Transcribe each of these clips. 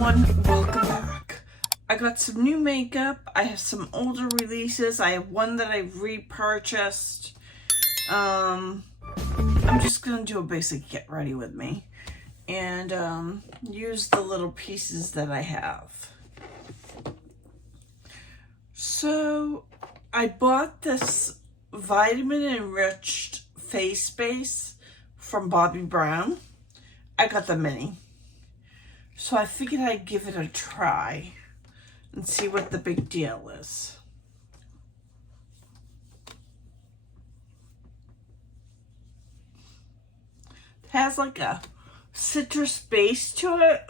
everyone, welcome back. I got some new makeup. I have some older releases. I have one that I repurchased. I'm just gonna do a basic get ready with me and use the little pieces that I have. So I bought this vitamin enriched face base from Bobbi Brown. I got the mini. So I figured I'd give it a try and see what the big deal is. It has like a citrus base to it.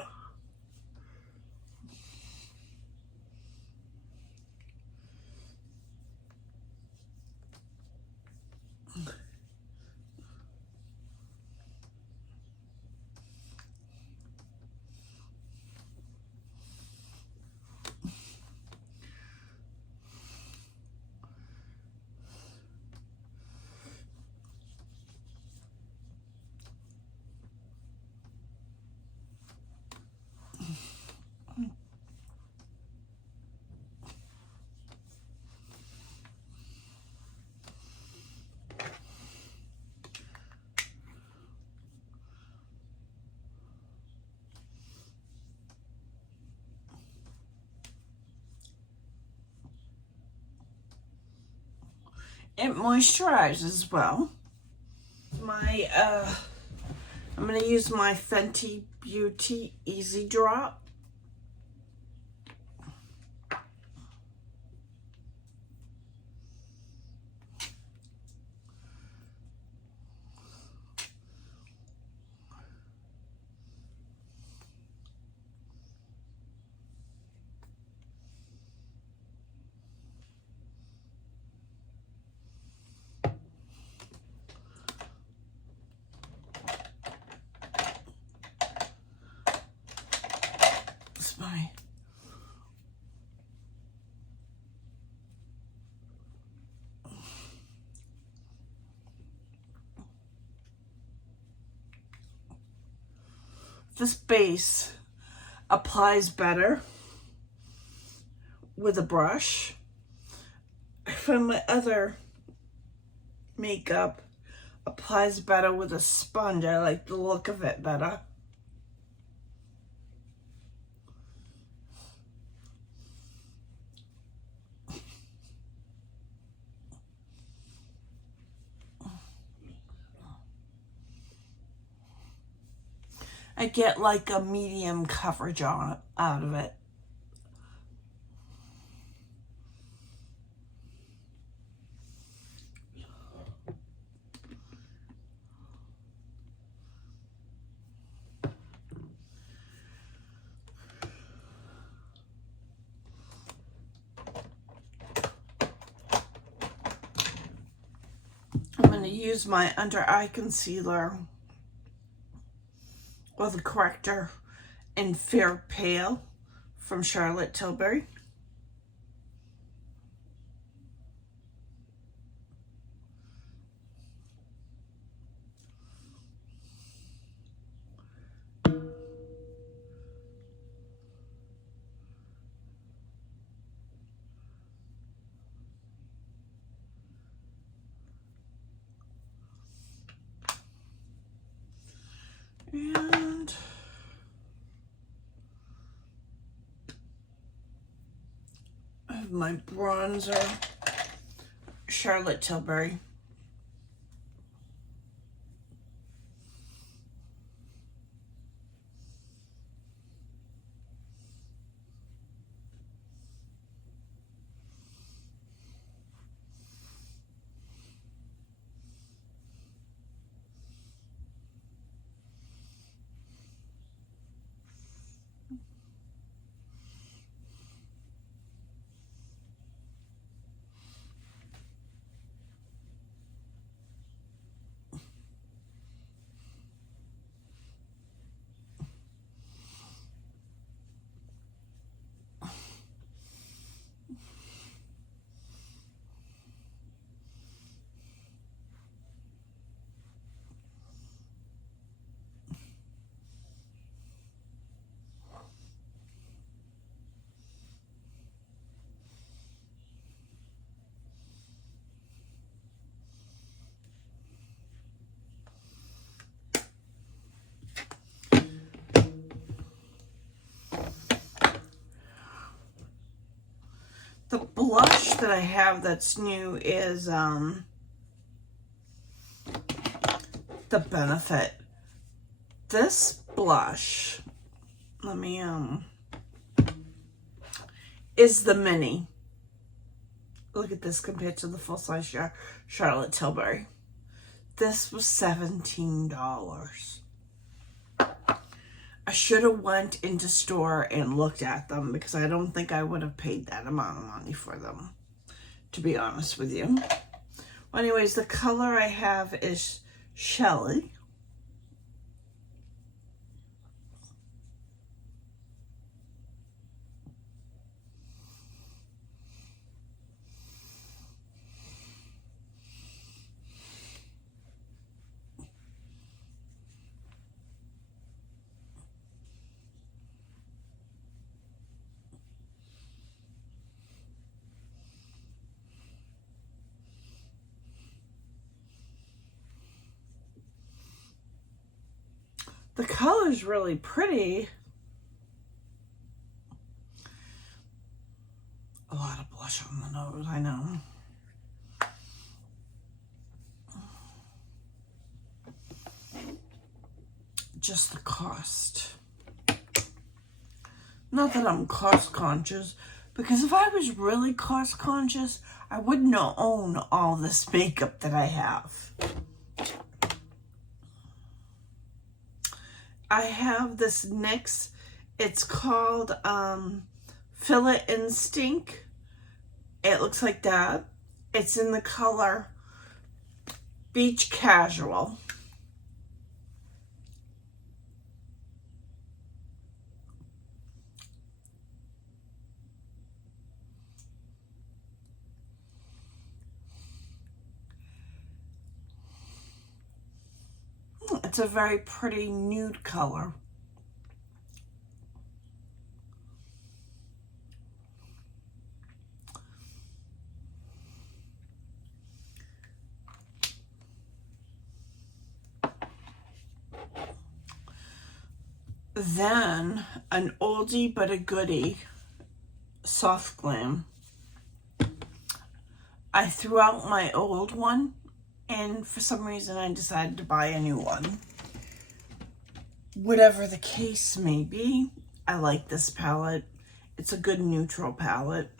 It moisturizes as well. I'm gonna use my Fenty Beauty Easy Drop. This base applies better with a brush. I find my other makeup applies better with a sponge. I like the look of it better. I get like a medium coverage on it, out of it. I'm going to use my under eye concealer or the corrector in Fair Pale from Charlotte Tilbury. And I have my bronzer, Charlotte Tilbury. that I have that's new is the Benefit. This blush, let me is the mini. Look at this compared to the full-size Charlotte Tilbury. This was $17. I should have went into store and looked at them because I don't think I would have paid that amount of money for them, to be honest with you. Well, anyways, the color I have is Shelly. The color's really pretty. A lot of blush on the nose, I know. Just the cost. Not that I'm cost conscious, because if I was really cost conscious, I wouldn't own all this makeup that I have. I have this NYX, it's called Fillet Instinct. It looks like that. It's in the color Beach Casual. It's a very pretty nude color. Then an oldie but a goodie, Soft Glam. I threw out my old one, and for some reason I decided to buy a new one. Whatever the case may be, I like this palette. It's a good neutral palette.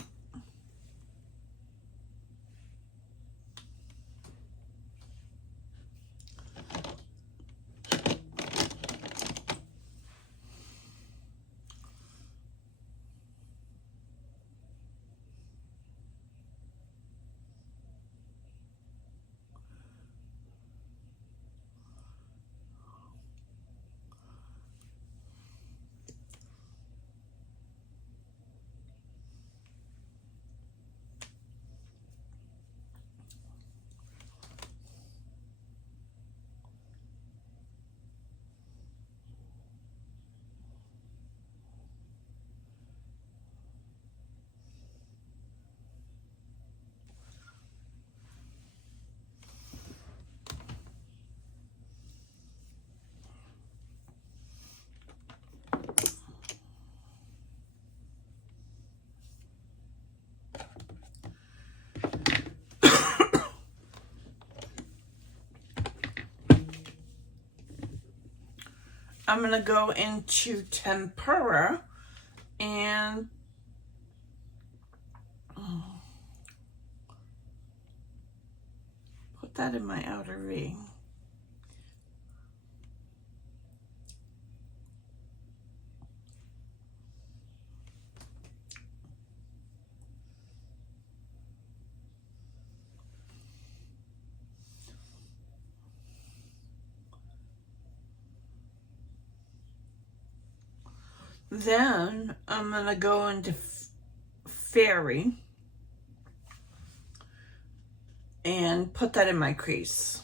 I'm going to go into Tempera and put that in my outer V. Then I'm going to go into Fairy and put that in my crease.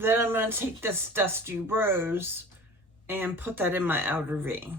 Then I'm going to take this Dusty Rose and put that in my outer V.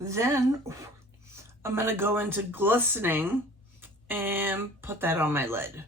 Then I'm going to go into glistening and put that on my lid.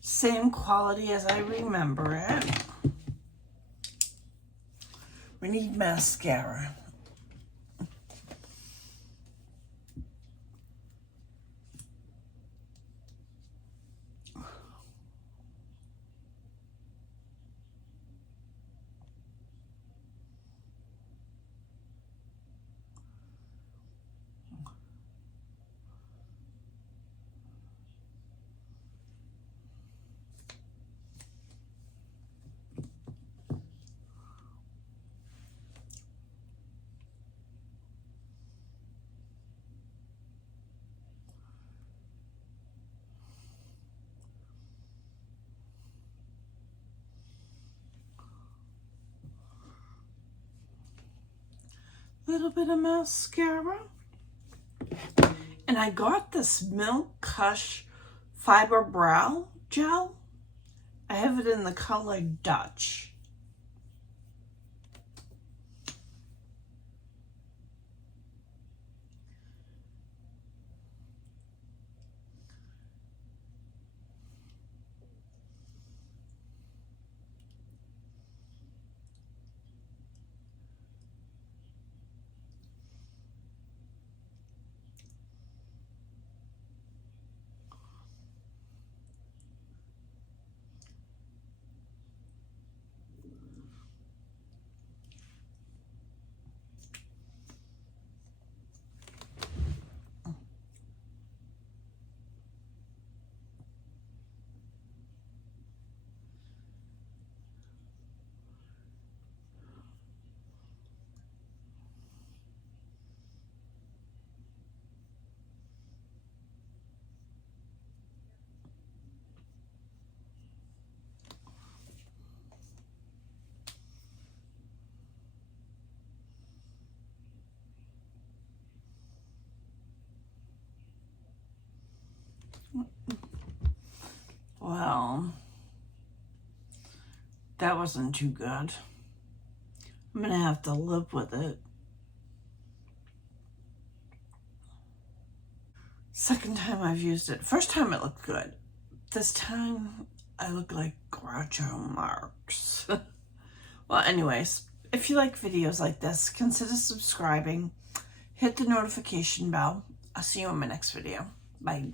Same quality as I remember it. We need mascara. Little bit of mascara. And I got this Milk Kush Fiber Brow Gel. I have it in the color Dutch. Well, that wasn't too good. I'm gonna have to live with it. Second time I've used it. First time it looked good. This time I look like Groucho Marx. Well, anyways, if you like videos like this, consider subscribing. Hit the notification bell. I'll see you in my next video. Bye.